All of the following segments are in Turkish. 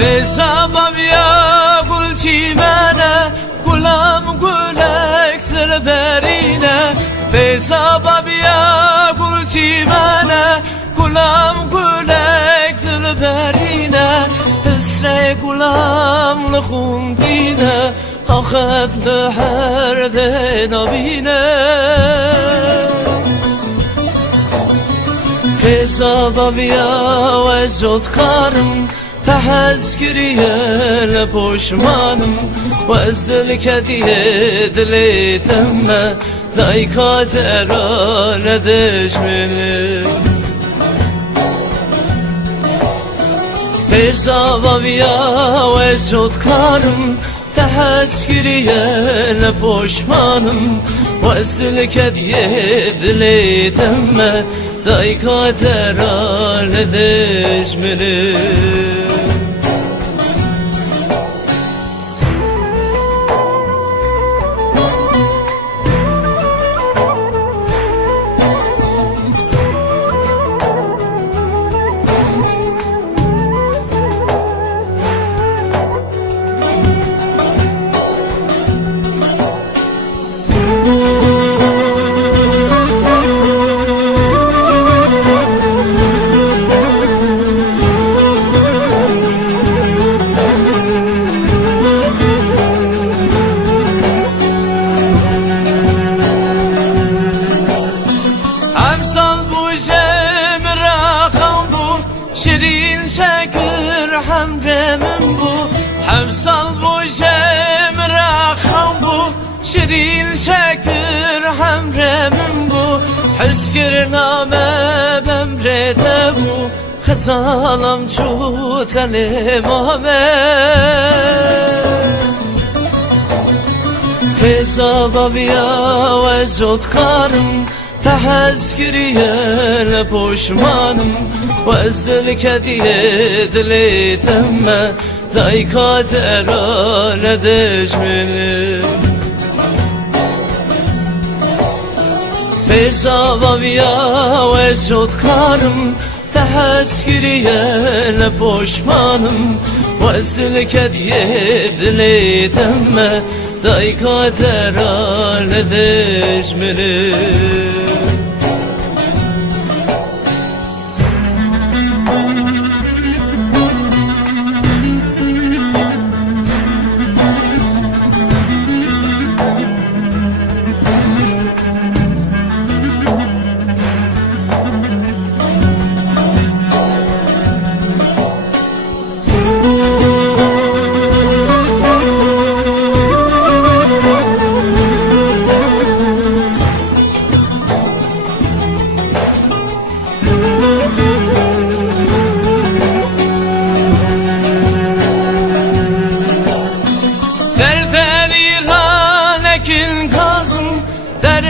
Fesabab ya gul çimene, gulam gulektir derine. Fesabab ya gul çimene, gulam gulektir derine. Hısre gulam lkhundine, akhad lher de nabine. Fesabab ya ve zotkarım, تحسكريه لبوشمانم وازدلك ديه دلي تمه ذايكات ارال دجمني Fesabab ya ve zotkarım تحسكريه لبوشمانم وازدلك ديه دلي تمه ذايكات ارال دجمني شیرین شکر همرمم بو همسال بو جمر خم بو شیرین شکر همرمم بو حس کرنامه بمرده بو خزالم چوتن محمد Fesabab ya ve zotkarım تحسكريه لبوشمانم وازدلك ديه دلي تمه ذايكات ارال دجمني Fesabab ya ve zotkarım تحسكريه لبوشمانم وازدلك ديه دلي تمه ذايكات ارال دجمني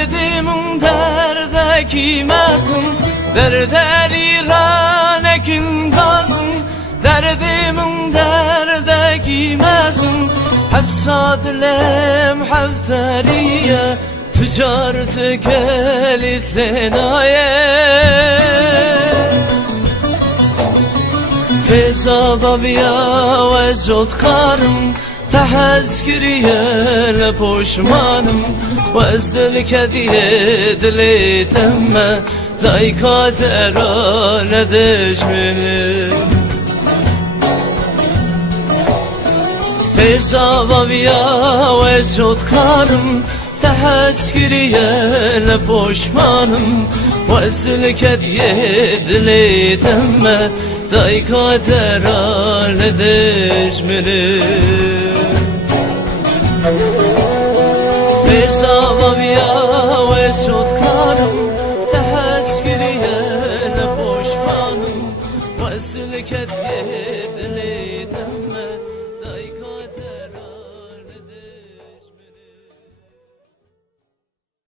Derdimin derde kimezim Derder İran ekin gazım Derdimin derde kimezim Hepsadilem hefteriye Tüccartı kelitlenaye Fesabab ya ve zotkarım تحسكريه لبوشمانم وازدلك ديه دلي تمه ذايكات ارال دجمني Fesabab ya ve zotkarım تحسكريه لبوشمانم وازدلك ديه دلي تمه ذايكات ارال دجمني Fesabab ya ve zotkarım تحسكريه لبوشمانم وازدلك ديه